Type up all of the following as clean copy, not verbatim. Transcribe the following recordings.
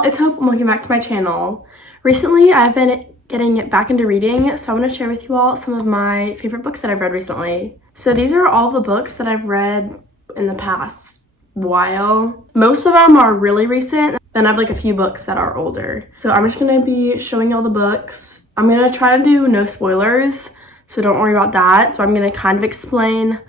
y'all, it's Hope and welcome back to my channel. Recently, I've been getting back into reading, so I want to share with you all some of my favorite books that I've read recently. So these are all the books that I've read in the past while. Most of them are really recent, then I have like a few books that are older. So I'm just going to be showing y'all the books. I'm going to try to do no spoilers, so don't worry about that. So I'm going to kind of explain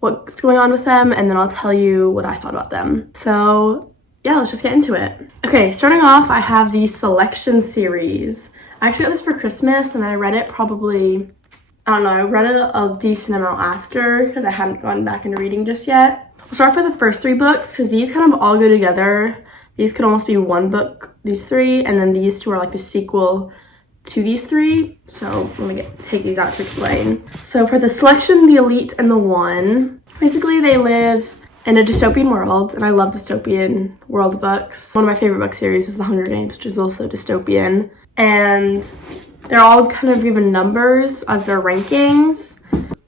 what's going on with them, and then I'll tell you what I thought about them. So yeah, let's just get into it. Okay, starting off, I have the Selection series. I actually got this for Christmas, and I read it probably, I don't know, I read it a decent amount after because I hadn't gone back into reading just yet. We'll start with the first three books because these kind of all go together. These could almost be one book, these three, and then these two are like the sequel to these three. So let me take these out to explain. So for the Selection, the Elite, and the One, basically they live in a dystopian world, and I love dystopian world books. One of my favorite book series is The Hunger Games, which is also dystopian. And they're all kind of given numbers as their rankings.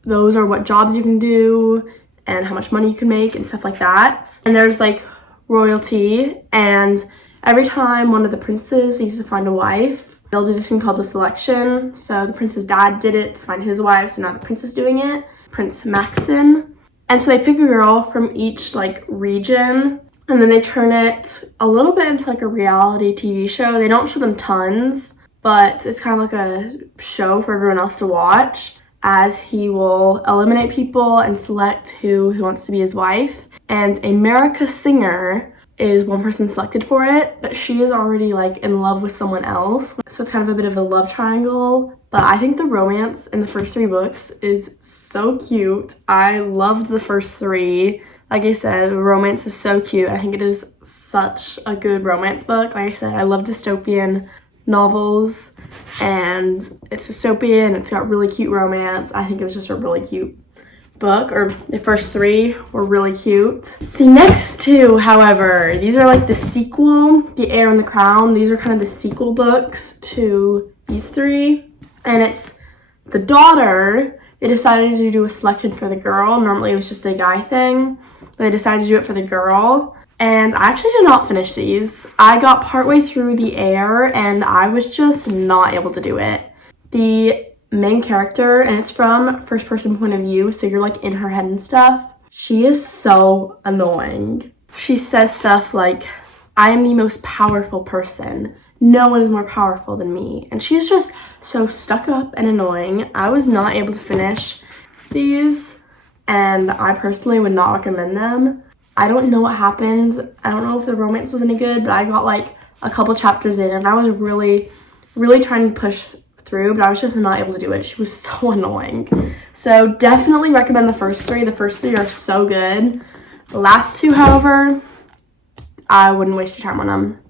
Those are what jobs you can do and how much money you can make and stuff like that. And there's like royalty, and every time one of the princes needs to find a wife, they'll do this thing called the Selection. So the prince's dad did it to find his wife, so now the prince is doing it, Prince Maxon. And so they pick a girl from each like region, and then they turn it a little bit into like a reality TV show. They don't show them tons, but it's kind of like a show for everyone else to watch, as he will eliminate people and select who wants to be his wife. And America Singer is one person selected for it, but she is already like in love with someone else. So it's kind of a bit of a love triangle. But I think the romance in the first three books is so cute. I loved the first three. Like I said, the romance is so cute. I think it is such a good romance book. Like I said, I love dystopian novels, and it's dystopian. It's got really cute romance. I think it was just a really cute book, or the first three were really cute. The next two, however, these are like the sequel, The Heir and the Crown. These are kind of the sequel books to these three. And it's the daughter. They decided to do a selection for the girl. Normally it was just a guy thing, but they decided to do it for the girl. And I actually did not finish these. I got partway through The Heir, and I was just not able to do it. The main character, and it's from first person point of view, so you're like in her head and stuff. She is so annoying. She says stuff like, I am the most powerful person. No one is more powerful than me. And she's just so stuck up and annoying. I was not able to finish these, and I personally would not recommend them. I don't know what happened. I don't know if the romance was any good, but I got like a couple chapters in, and I was really, really trying to push through, but I was just not able to do it. She was so annoying. So definitely recommend the first three. The first three are so good. The last two, however, I wouldn't waste your time on them.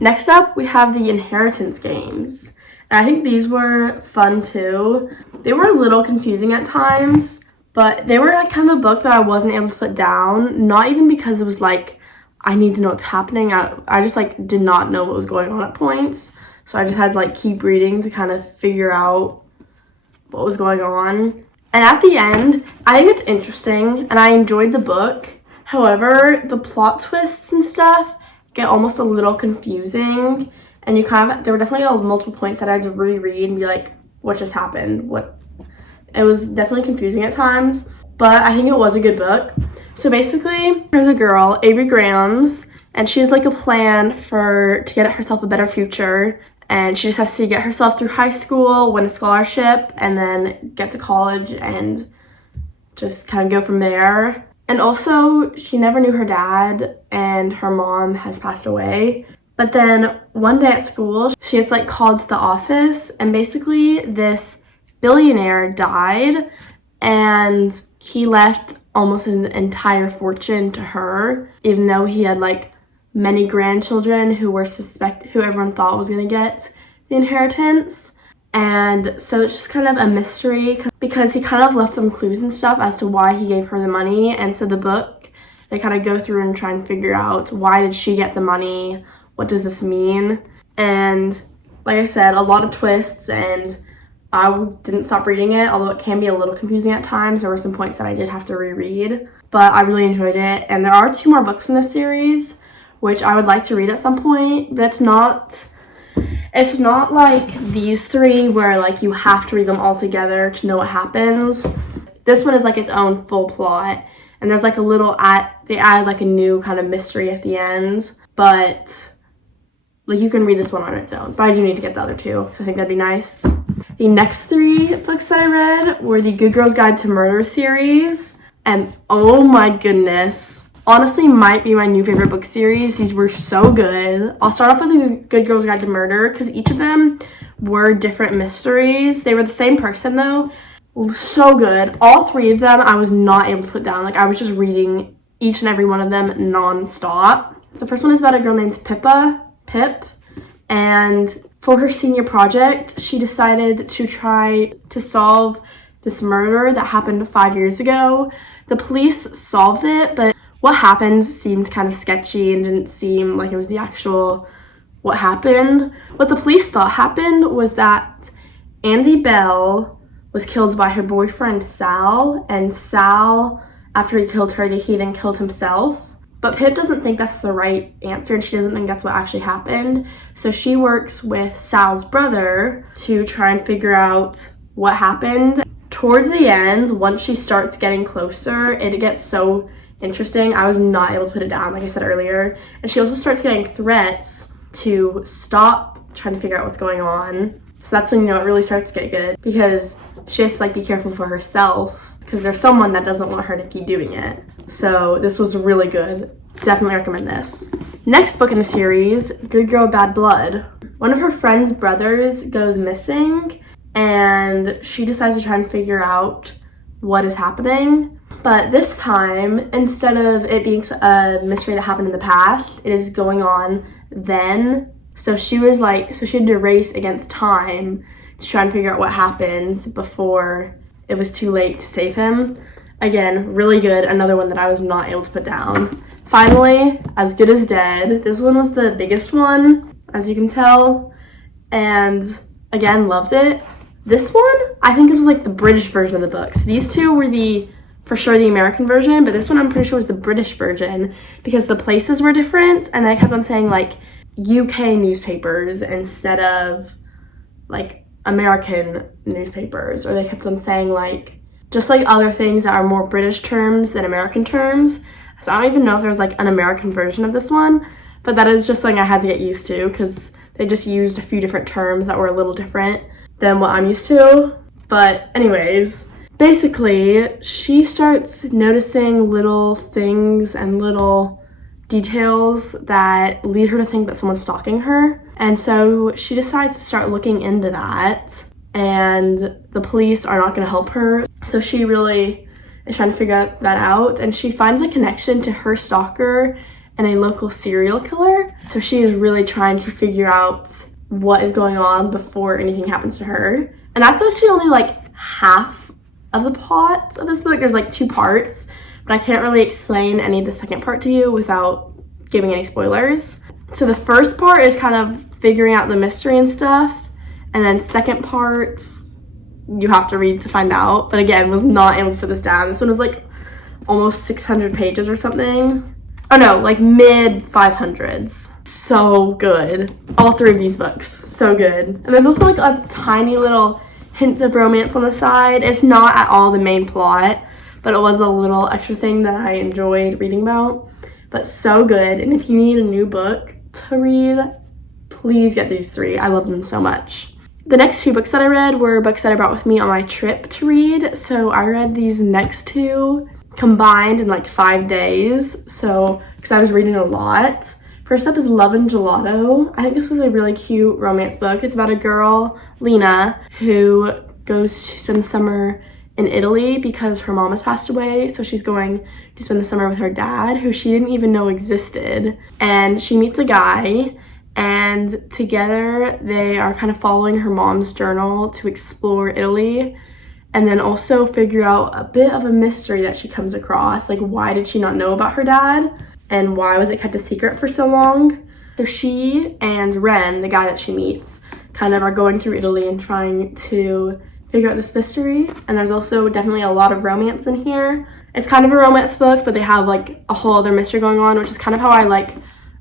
Next up, we have the Inheritance games. And I think these were fun too. They were a little confusing at times, but they were like kind of a book that I wasn't able to put down. Not even because it was like, I need to know what's happening. I just like did not know what was going on at points. So I just had to like keep reading to kind of figure out what was going on. And at the end, I think it's interesting and I enjoyed the book. However, the plot twists and stuff get almost a little confusing, and there were definitely multiple points that I had to reread and be like, what just happened? It was definitely confusing at times, but I think it was a good book. So basically, there's a girl, Avery Grahams, and she has like a plan to get herself a better future, and she just has to get herself through high school, win a scholarship, and then get to college and just kind of go from there. And also, she never knew her dad, and her mom has passed away. But then one day at school, she gets like called to the office, and basically this billionaire died, and he left almost his entire fortune to her, even though he had like many grandchildren who everyone thought was gonna get the inheritance. And so it's just kind of a mystery because he kind of left some clues and stuff as to why he gave her the money. And so the book, they kind of go through and try and figure out, why did she get the money? What does this mean? And like I said, a lot of twists, and I didn't stop reading it, although it can be a little confusing at times. There were some points that I did have to reread, but I really enjoyed it. And there are two more books in this series, which I would like to read at some point, but it's not like these three where like you have to read them all together to know what happens. This one is like its own full plot, and there's like they add like a new kind of mystery at the end, but like you can read this one on its own. But I do need to get the other two because I think that'd be nice. The next three books that I read were the Good Girl's Guide to Murder series, and oh my goodness, honestly might be my new favorite book series. These were so good. I'll start off with the Good Girl's Guide to Murder because each of them were different mysteries. They were the same person though. So good. All three of them I was not able to put down. Like I was just reading each and every one of them non-stop. The first one is about a girl named Pip, and for her senior project, she decided to try to solve this murder that happened 5 years ago. The police solved it, but what happened seemed kind of sketchy and didn't seem like it was the actual what happened. What the police thought happened was that Andy Bell was killed by her boyfriend Sal, and Sal, after he killed her, he then killed himself. But Pip doesn't think that's the right answer, and she doesn't think that's what actually happened. So she works with Sal's brother to try and figure out what happened. Towards the end, once she starts getting closer, it gets so interesting. I was not able to put it down, like I said earlier. And she also starts getting threats to stop trying to figure out what's going on. So that's when, you know, it really starts to get good, because she has to like be careful for herself because there's someone that doesn't want her to keep doing it. So this was really good. Definitely recommend this. Next book in the series, Good Girl, Bad Blood. One of her friend's brothers goes missing, and she decides to try and figure out what is happening. But this time, instead of it being a mystery that happened in the past, it is going on then. So she had to race against time to try and figure out what happened before it was too late to save him. Again, really good. Another one that I was not able to put down. Finally, As Good as Dead. This one was the biggest one, as you can tell. And again, loved it. This one, I think it was like the British version of the book. So these two were for sure the American version, but this one I'm pretty sure was the British version because the places were different, and I kept on saying like UK newspapers instead of like American newspapers, or they kept on saying like just like other things that are more British terms than American terms. So I don't even know if there's like an American version of this one, but that is just something I had to get used to because they just used a few different terms that were a little different than what I'm used to. But anyways, basically she starts noticing little things and little details that lead her to think that someone's stalking her. And so she decides to start looking into that, and the police are not going to help her. So she really is trying to figure that out, and she finds a connection to her stalker and a local serial killer. So she is really trying to figure out what is going on before anything happens to her. And that's actually only like half of the plot of this book. There's like 2 parts, but I can't really explain any of the second part to you without giving any spoilers. So the first part is kind of figuring out the mystery and stuff, and then second part you have to read to find out. But again, was not able to put this down. This one was like almost 600 pages or something. Oh no, like mid 500s. So good. All 3 of these books, so good. And there's also like a tiny little hint of romance on the side. It's not at all the main plot, but it was a little extra thing that I enjoyed reading about. But so good. And if you need a new book to read, please get these 3. I love them so much. The next 2 books that I read were books that I brought with me on my trip to read. So I read these next 2 combined in like 5 days. So, because I was reading a lot. First up is Love and Gelato. I think this was a really cute romance book. It's about a girl, Lena, who goes to spend the summer in Italy because her mom has passed away. So she's going to spend the summer with her dad, who she didn't even know existed. And she meets a guy, and together they are kind of following her mom's journal to explore Italy, and then also figure out a bit of a mystery that she comes across. Like, why did she not know about her dad? And why was it kept a secret for so long? So she and Ren, the guy that she meets, kind of are going through Italy and trying to figure out this mystery. And there's also definitely a lot of romance in here. It's kind of a romance book, but they have like a whole other mystery going on, which is kind of how I like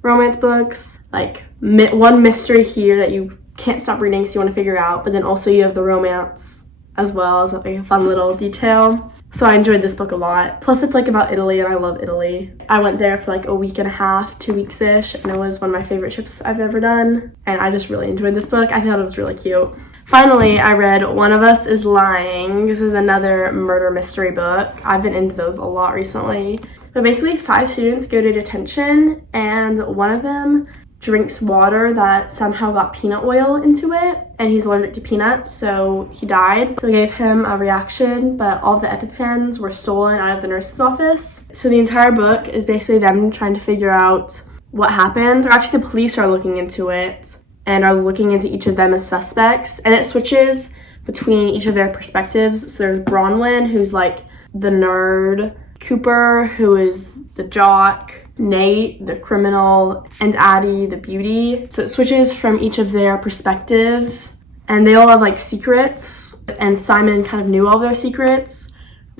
romance books, like one mystery here that you can't stop reading because you want to figure out, but then also you have the romance as well as like a fun little detail. So I enjoyed this book a lot. Plus it's like about Italy, and I love Italy. I went there for like a week and a half, 2 weeks-ish, and it was one of my favorite trips I've ever done. And I just really enjoyed this book. I thought it was really cute. Finally, I read One of Us is Lying. This is another murder mystery book. I've been into those a lot recently. But basically 5 students go to detention, and one of them drinks water that somehow got peanut oil into it, and he's allergic to peanuts, so he died. So they gave him a reaction, but all of the EpiPens were stolen out of the nurse's office. So the entire book is basically them trying to figure out what happened, or actually the police are looking into it and are looking into each of them as suspects, and it switches between each of their perspectives. So there's Bronwyn, who's like the nerd, Cooper, who is the jock, Nate, the criminal, and Addie, the beauty. So it switches from each of their perspectives, and they all have like secrets, and Simon kind of knew all their secrets,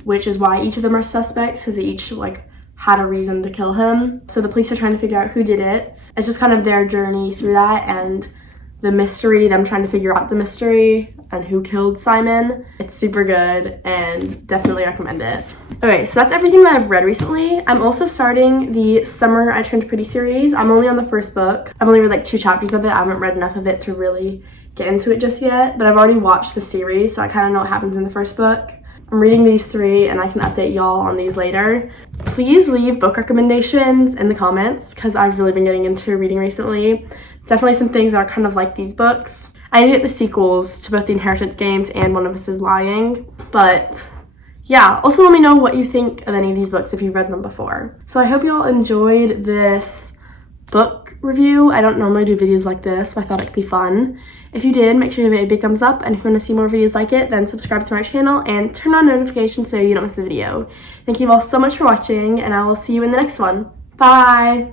which is why each of them are suspects, because they each like had a reason to kill him. So the police are trying to figure out who did it. It's just kind of their journey through that, and the mystery, them trying to figure out the mystery and who killed Simon. It's super good and definitely recommend it. Okay, so that's everything that I've read recently. I'm also starting the Summer I Turned Pretty series. I'm only on the first book. I've only read like 2 chapters of it. I haven't read enough of it to really get into it just yet, but I've already watched the series, so I kind of know what happens in the first book. I'm reading these 3 and I can update y'all on these later. Please leave book recommendations in the comments because I've really been getting into reading recently. Definitely some things that are kind of like these books. I need to get the sequels to both the Inheritance games and One of Us is Lying, but yeah, also let me know what you think of any of these books if you've read them before. So I hope y'all enjoyed this book review. I don't normally do videos like this, so I thought it could be fun. If you did, make sure you give it a big thumbs up, and if you want to see more videos like it, then subscribe to my channel and turn on notifications so you don't miss the video. Thank you all so much for watching, and I will see you in the next one. Bye!